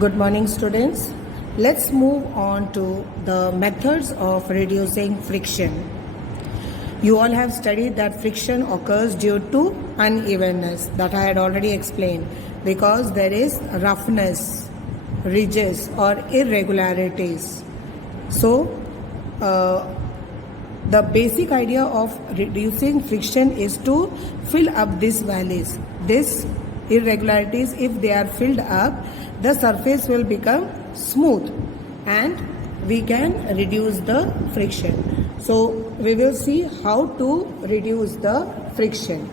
Good morning, students. Let's move on to the methods of reducing friction. You all have studied that friction occurs due to unevenness, that I had already explained, because there is roughness, ridges or irregularities. So, the basic idea of reducing friction is to fill up these valleys. These irregularities, if they are filled up, the surface will become smooth and we can reduce the friction. So we will see how to reduce the friction.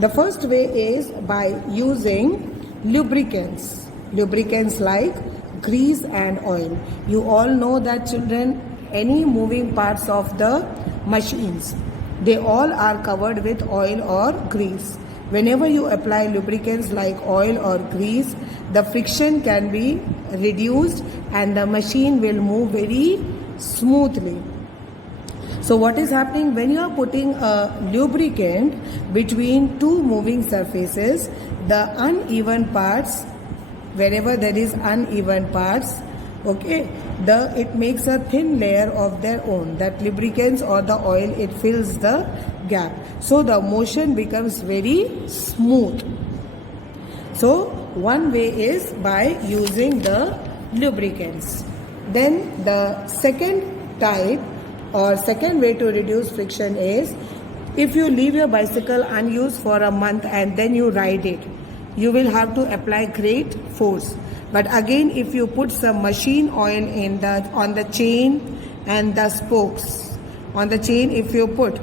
The first way is by using lubricants. Lubricants like grease and oil. You all know that, children, any moving parts of the machines, they all are covered with oil or grease. Whenever you apply lubricants like oil or grease, the friction can be reduced and the machine will move very smoothly. So what is happening when you are putting a lubricant between two moving surfaces, the uneven parts, wherever there is uneven parts, okay, it makes a thin layer of their own. That lubricants or the oil, it fills the gap. So the motion becomes very smooth. So one way is by using the lubricants. Then the second type or second way to reduce friction is, if you leave your bicycle unused for a month and then you ride it, you will have to apply great force. But again, if you put some machine oil on the chain and the spokes, on the chain if you put,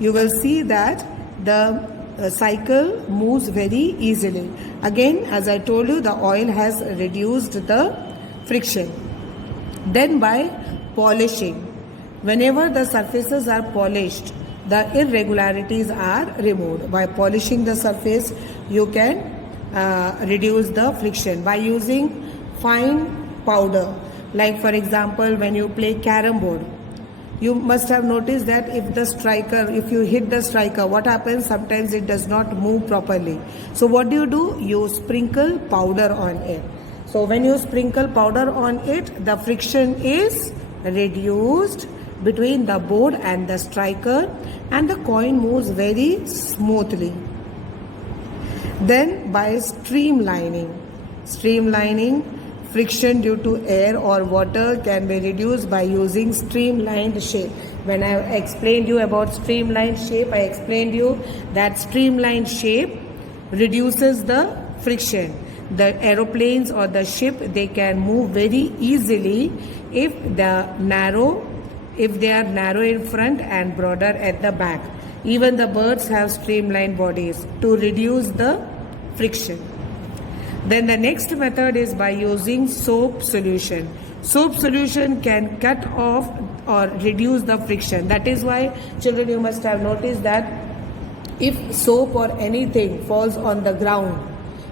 you will see that the cycle moves very easily. Again, as I told you, the oil has reduced the friction. Then by polishing, whenever the surfaces are polished, the irregularities are removed. By polishing the surface, you can reduce the friction by using fine powder. Like for example, when you play carom board, you must have noticed that if you hit the striker, what happens? Sometimes it does not move properly. So what do? You sprinkle powder on it. So when you sprinkle powder on it, the friction is reduced between the board and the striker and the coin moves very smoothly. Then by streamlining, friction due to air or water can be reduced by using streamlined shape. When I explained you about streamlined shape, I explained you that streamlined shape reduces the friction. The aeroplanes or the ship, they can move very easily if they are narrow in front and broader at the back. Even the birds have streamlined bodies to reduce the friction. Then the next method is by using soap solution. Soap solution can cut off or reduce the friction. That is why, children, you must have noticed that if soap or anything falls on the ground,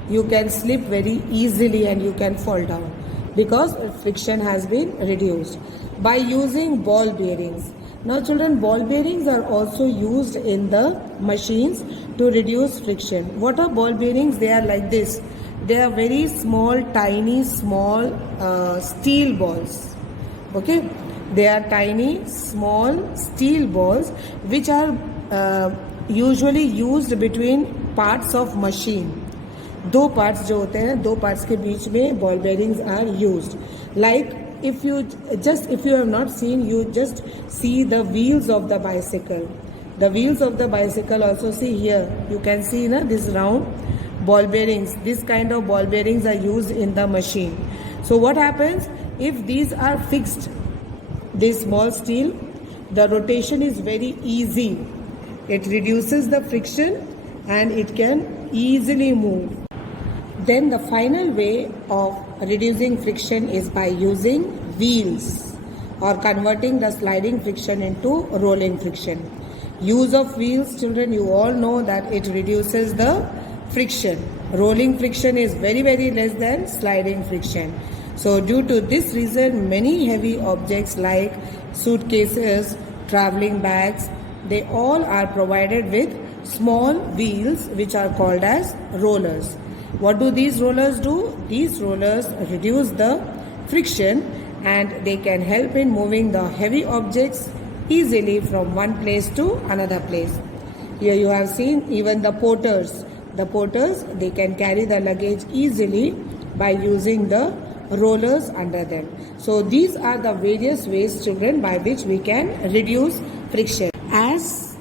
you can slip very easily and you can fall down because friction has been reduced. By using ball bearings. Now children, ball bearings are also used in the machines to reduce friction. What are ball bearings? They are like this. They are very small, tiny, small steel balls. Okay? They are tiny, small steel balls which are usually used between parts of machine. दो parts जो होते हैं, दो parts के बीच में ball bearings are used. Like if you have not seen, you just see the wheels of the bicycle. The wheels of the bicycle also, see here, you can see this round ball bearings. This kind of ball bearings are used in the machine. So what happens if these are fixed, this small steel, the rotation is very easy. It reduces the friction and it can easily move. Then the final way of reducing friction is by using wheels or converting the sliding friction into rolling friction. Use of wheels, children, you all know that it reduces the friction. Rolling friction is very, very less than sliding friction. So due to this reason, many heavy objects like suitcases, traveling bags, they all are provided with small wheels which are called as rollers. What do these rollers do? these rollers reduce the friction and they can help in moving the heavy objects easily from one place to another place. Here you have seen even the porters. The porters, they can carry the luggage easily by using the rollers under them. So these are the various ways, children, by which we can reduce friction. As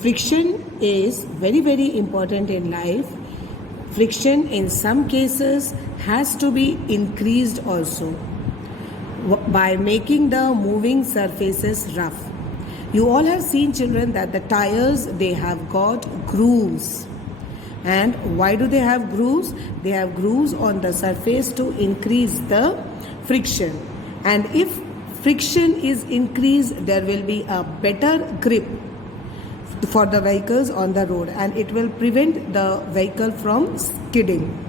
friction is very, very important in life, friction in some cases has to be increased also by making the moving surfaces rough. You all have seen, children, that the tires, they have got grooves. And why do they have grooves? They have grooves on the surface to increase the friction. And if friction is increased, there will be a better grip for the vehicles on the road, and it will prevent the vehicle from skidding.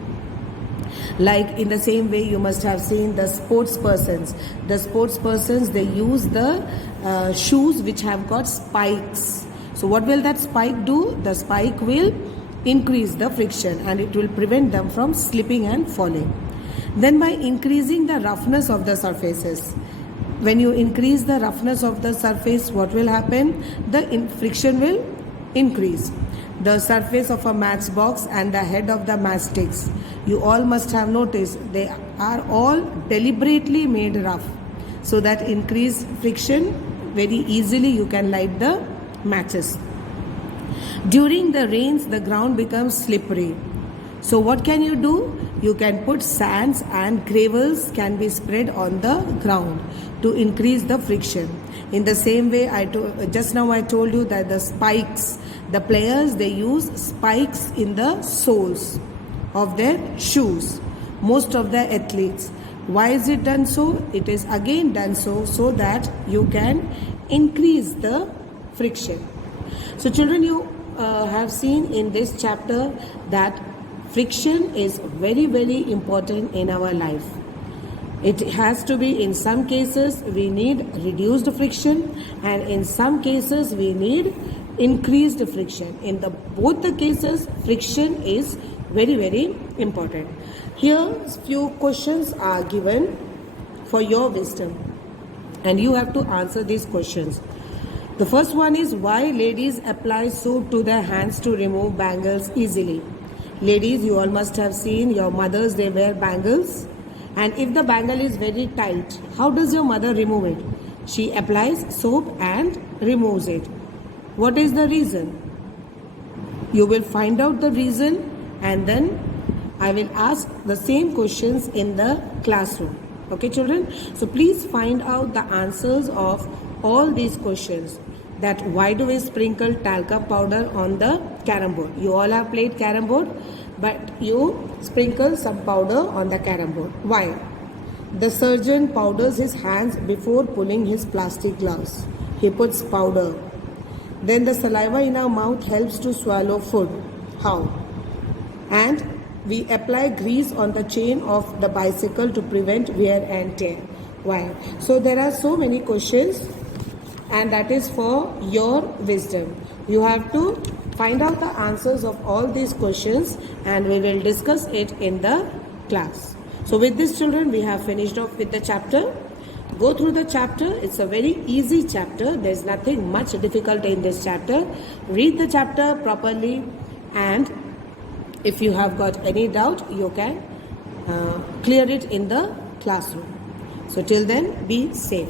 Like in the same way, you must have seen the sports persons. The sports persons, they use the shoes which have got spikes. So what will that spike do? The spike will increase the friction and it will prevent them from slipping and falling. Then by increasing the roughness of the surfaces, when you increase the roughness of the surface, what will happen? The friction will increase. The surface of a matchbox and the head of the matchsticks, you all must have noticed, they are all deliberately made rough so that increase friction, very easily you can light the matches. During the rains, the ground becomes slippery. So what can you do? You can put sands and gravels can be spread on the ground to increase the friction. In the same way, just now I told you that the spikes, the players, they use spikes in the soles of their shoes. Most of the athletes. Why is it done so? It is again done so that you can increase the friction. So children, you have seen in this chapter that friction is very, very important in our life. It has to be, in some cases we need reduced friction, and in some cases we need increased friction. In both the cases, friction is very, very important. Here few questions are given for your wisdom and you have to answer these questions. The first one is, why ladies apply soap to their hands to remove bangles easily? Ladies, you all must have seen your mothers, they wear bangles, and if the bangle is very tight, how does your mother remove it? She applies soap and removes it. What is the reason? You will find out the reason and then I will ask the same questions in the classroom. Okay, children? So please find out the answers of all these questions. That why do we sprinkle talcum powder on the carom board? You all have played carom board, but you sprinkle some powder on the carom board. Why? The surgeon powders his hands before pulling his plastic gloves. He puts powder. Then the saliva in our mouth helps to swallow food. How? And we apply grease on the chain of the bicycle to prevent wear and tear. Why? So there are so many questions, and that is for your wisdom. You have to find out the answers of all these questions and we will discuss it in the class. So with this, children, we have finished off with the chapter. Go through the chapter. It's a very easy chapter. There's nothing much difficult in this chapter. Read the chapter properly, and if you have got any doubt, you can clear it in the classroom. So till then, be safe.